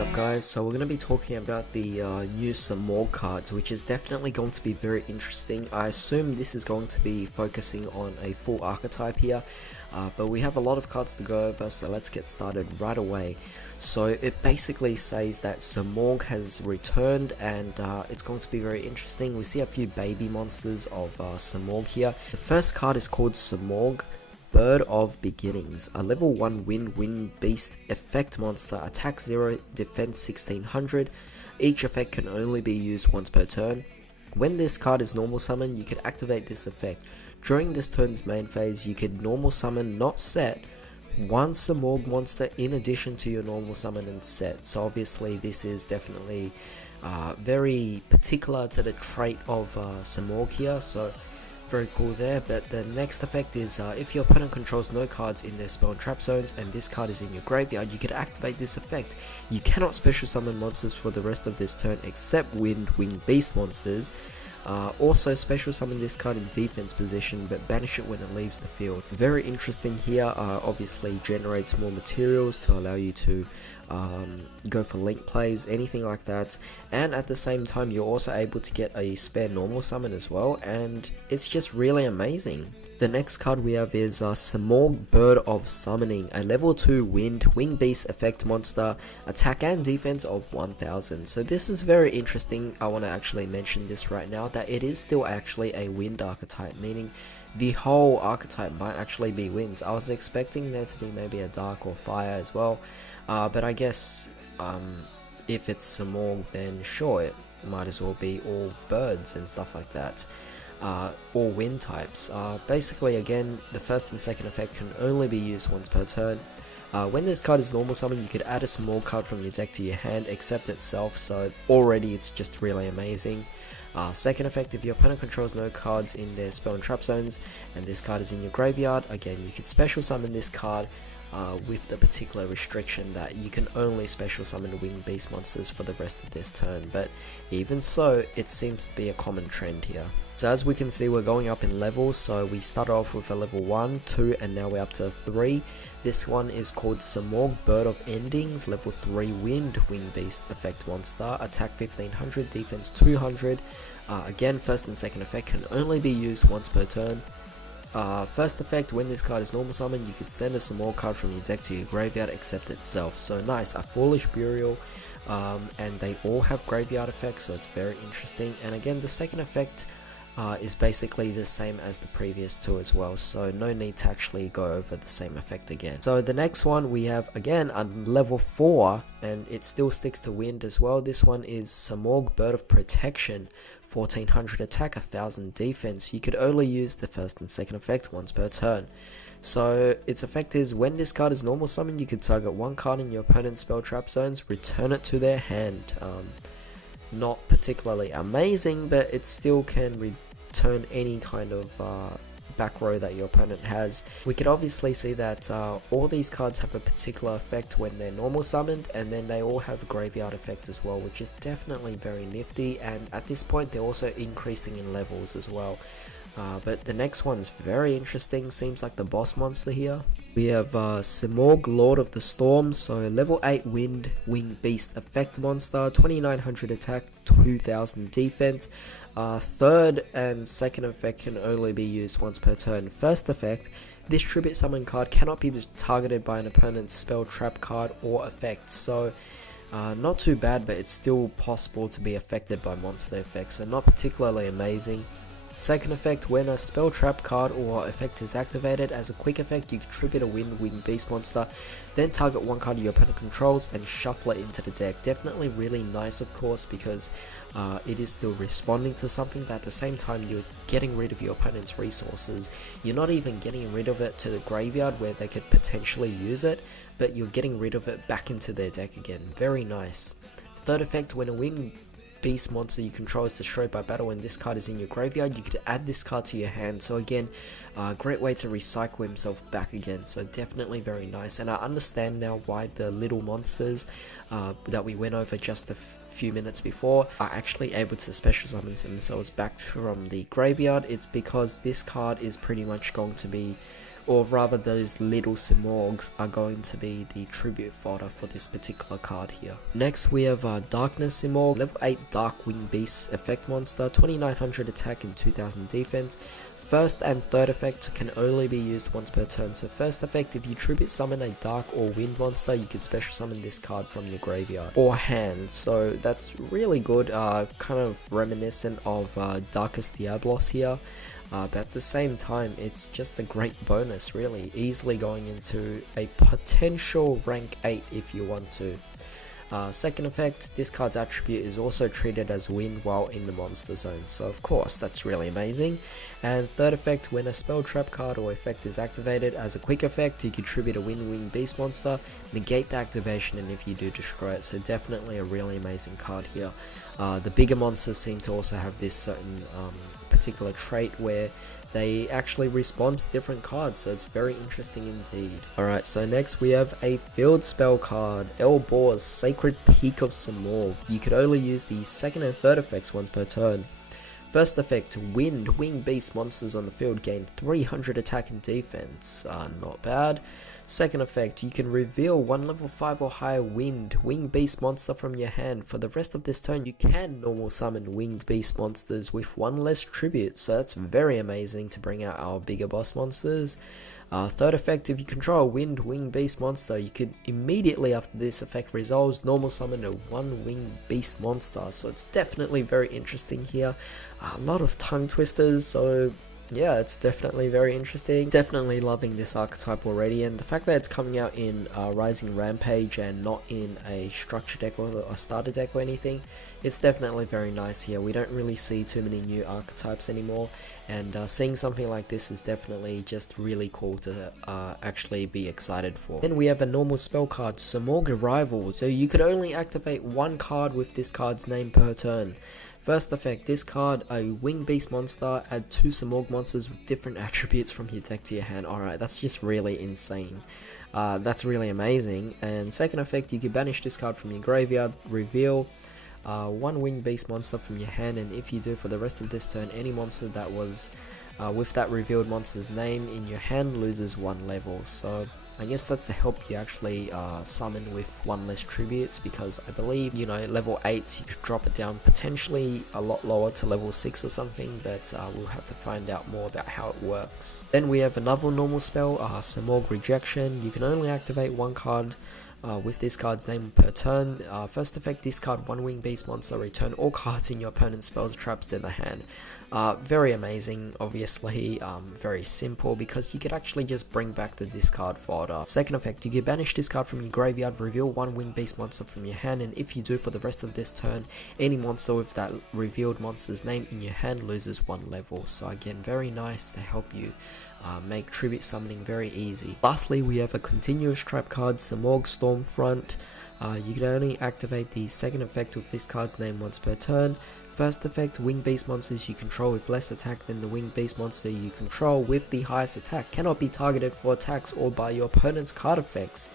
What's up guys, so we're going to be talking about the new Samorg cards, which is definitely going to be very interesting. I assume this is going to be focusing on a full archetype here, but we have a lot of cards to go over, so let's get started right away. So it basically says that Samorg has returned, and it's going to be very interesting. We see a few baby monsters of Samorg here. The first card is called Samorg, Bird of Beginnings, a level 1 wind beast effect monster, attack 0, defense 1600. Each effect can only be used once per turn. When this card is normal summon, you can activate this effect. During this turn's main phase, you can normal summon, not set, one Samorg monster in addition to your normal summon and set. So obviously this is definitely very particular to the trait of Samorg here, so very cool there. But the next effect is if your opponent controls no cards in their spell and trap zones and this card is in your graveyard, you can activate this effect. You cannot special summon monsters for the rest of this turn except winged beast monsters. Also special summon this card in defense position but banish it when it leaves the field. Very interesting here, obviously generates more materials to allow you to go for link plays, anything like that, and at the same time you're also able to get a spare normal summon as well, and it's just really amazing. The next card we have is Samorg, Bird of Summoning, a level 2 wing beast effect monster, attack and defense of 1000. So this is very interesting. I want to actually mention this right now, that it is still actually a wind archetype, meaning the whole archetype might actually be winds. I was expecting there to be maybe a dark or fire as well, but I guess if it's Samorg, then sure, it might as well be all birds and stuff like that. Or wind types. Basically, again, the first and second effect can only be used once per turn. When this card is normal summon, you could add a small card from your deck to your hand, except itself, so already it's just really amazing. Second effect, if your opponent controls no cards in their spell and trap zones, and this card is in your graveyard, again, you can special summon this card with the particular restriction that you can only special summon winged beast monsters for the rest of this turn, but even so, it seems to be a common trend here. So as we can see, we're going up in levels, so we start off with a level 1, 2, and now we're up to 3. This one is called Samorg, Bird of Endings, level 3 winged beast effect monster, attack 1500, defense 200. Again, first and second effect can only be used once per turn. First effect, when this card is normal summon, you can send a Samorg card from your deck to your graveyard except itself. So nice, a Foolish Burial, and they all have graveyard effects, so it's very interesting. And again, the second effect is basically the same as the previous two as well, so no need to actually go over the same effect again. So the next one we have, again, a level 4, and it still sticks to wind as well. This one is Samorg, Bird of Protection, 1400 attack, 1000 defense. You could only use the first and second effect once per turn. So its effect is, when this card is normal summon, you can target one card in your opponent's spell trap zones, return it to their hand. Not particularly amazing, but it still can return any kind of back row that your opponent has. We could obviously see that all these cards have a particular effect when they're normal summoned, and then they all have a graveyard effect as well, which is definitely very nifty, and at this point they're also increasing in levels as well. But the next one's very interesting, seems like the boss monster here. We have Samorg, Lord of the Storm, so level 8 winged beast effect monster, 2900 attack, 2000 defense. Third and second effect can only be used once per turn. First effect, this tribute summon card cannot be targeted by an opponent's spell, trap card, or effect. So not too bad, but it's still possible to be affected by monster effects, so not particularly amazing. Second effect, when a spell, trap card, or effect is activated as a quick effect, you can tribute a winged beast monster, then target one card your opponent controls and shuffle it into the deck. Definitely really nice, of course, because it is still responding to something, but at the same time you're getting rid of your opponent's resources. You're not even getting rid of it to the graveyard where they could potentially use it, but you're getting rid of it back into their deck again. Very nice. Third effect, when a winged beast monster you control is destroyed by battle and this card is in your graveyard, you could add this card to your hand. So again, great way to recycle himself back again, so definitely very nice. And I understand now why the little monsters that we went over just a few minutes before are actually able to special summon themselves back from the graveyard. It's because this card is pretty much going to be or rather those little Simorgs, are going to be the tribute fodder for this particular card here. Next we have Darkness Simorg, level 8 Dark Wing Beast effect monster, 2900 attack and 2000 defense. First and third effect can only be used once per turn. So first effect, if you tribute summon a dark or wind monster, you can special summon this card from your graveyard or hand. So that's really good, kind of reminiscent of Darkus Diablos here. But at the same time, it's just a great bonus, really, easily going into a potential rank 8 if you want to. Second effect, this card's attribute is also treated as wind while in the monster zone, so of course that's really amazing. And third effect, when a spell, trap card or effect is activated as a quick effect, you can tribute a wind wing beast monster, negate the activation, and if you do, destroy it. So definitely a really amazing card here. The bigger monsters seem to also have this certain particular trait where they actually respond to different cards, so it's very interesting indeed. Alright, so next we have a field spell card, Elborz, Sacred Peak of Simorg. You could only use the second and third effects once per turn. First effect, Wind, Wing Beast monsters on the field gain 300 attack and defense, not bad. Second effect, you can reveal one level 5 or higher Wind, Wing Beast monster from your hand. For the rest of this turn, you can normal summon Winged Beast monsters with one less tribute, so that's very amazing to bring out our bigger boss monsters. Third effect, if you control a Wind, Wing Beast monster, you could immediately after this effect resolves, normal summon a one Wing Beast monster, so it's definitely very interesting here. A lot of tongue twisters, so yeah, it's definitely very interesting. Definitely loving this archetype already, and the fact that it's coming out in Rising Rampage and not in a structure deck or a starter deck or anything, it's definitely very nice here. We don't really see too many new archetypes anymore, and seeing something like this is definitely just really cool to actually be excited for. Then we have a normal spell card, Simorg Arrival. So you could only activate one card with this card's name per turn. First effect, discard a Wing Beast monster, add 2 Simorg monsters with different attributes from your deck to your hand. Alright, that's just really insane. That's really amazing. And second effect, you can banish this card from your graveyard, reveal one Wing Beast monster from your hand, and if you do, for the rest of this turn, any monster that was with that revealed monster's name in your hand loses 1 level. So I guess that's to help you actually summon with 1 less tributes, because I believe, you know, level 8s you could drop it down potentially a lot lower to level 6 or something, but we'll have to find out more about how it works. Then we have another normal spell, Simorg Rejection. You can only activate 1 card with this card's name per turn. First effect, discard 1 Wing Beast monster, return all cards in your opponent's spells or traps to the hand. Very amazing, obviously, very simple, because you could actually just bring back the discard fodder. Second effect, you can banish this card from your graveyard, reveal 1 Wing Beast monster from your hand, and if you do, for the rest of this turn, any monster with that revealed monster's name in your hand loses 1 level. So again, very nice to help you make tribute summoning very easy. Lastly, we have a continuous trap card, Simorg Stormfront. You can only activate the second effect with this card's name once per turn. First effect, Wing Beast monsters you control with less attack than the Wing Beast monster you control with the highest attack cannot be targeted for attacks or by your opponent's card effects.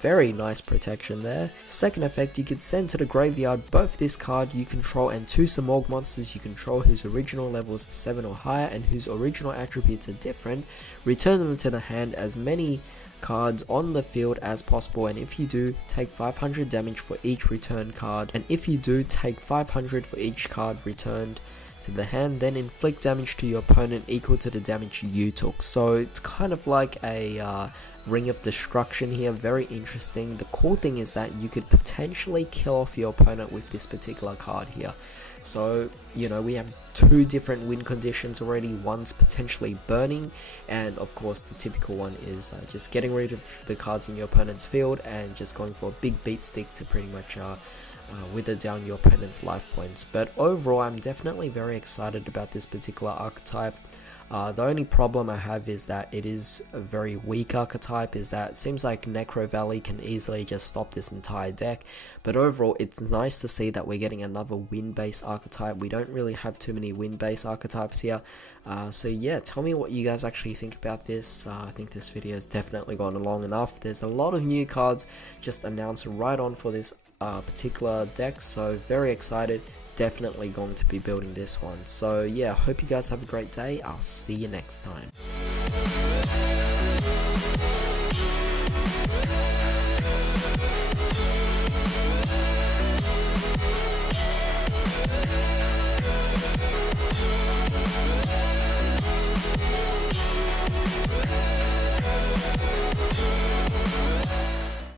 Very nice protection there. Second effect, you can send to the graveyard both this card you control and 2 Simorg monsters you control whose original level is 7 or higher and whose original attributes are different. Return them to the hand as many cards on the field as possible, and if you do, take 500 damage for each returned card, and if you do, take 500 for each card returned to the hand, then inflict damage to your opponent equal to the damage you took. So it's kind of like a Ring of Destruction here, very interesting. The cool thing is that you could potentially kill off your opponent with this particular card here. So, you know, we have 2 different win conditions already. One's potentially burning, and of course the typical one is just getting rid of the cards in your opponent's field and just going for a big beat stick to pretty much wither down your opponent's life points. But overall, I'm definitely very excited about this particular archetype. The only problem I have is that it is a very weak archetype, is that it seems like Necro Valley can easily just stop this entire deck, but overall it's nice to see that we're getting another wind-based archetype. We don't really have too many wind-based archetypes here, so yeah, tell me what you guys actually think about this. I think this video has definitely gone long enough. There's a lot of new cards just announced right on for this particular deck, so very excited. Definitely going to be building this one. So yeah, hope you guys have a great day. I'll see you next time.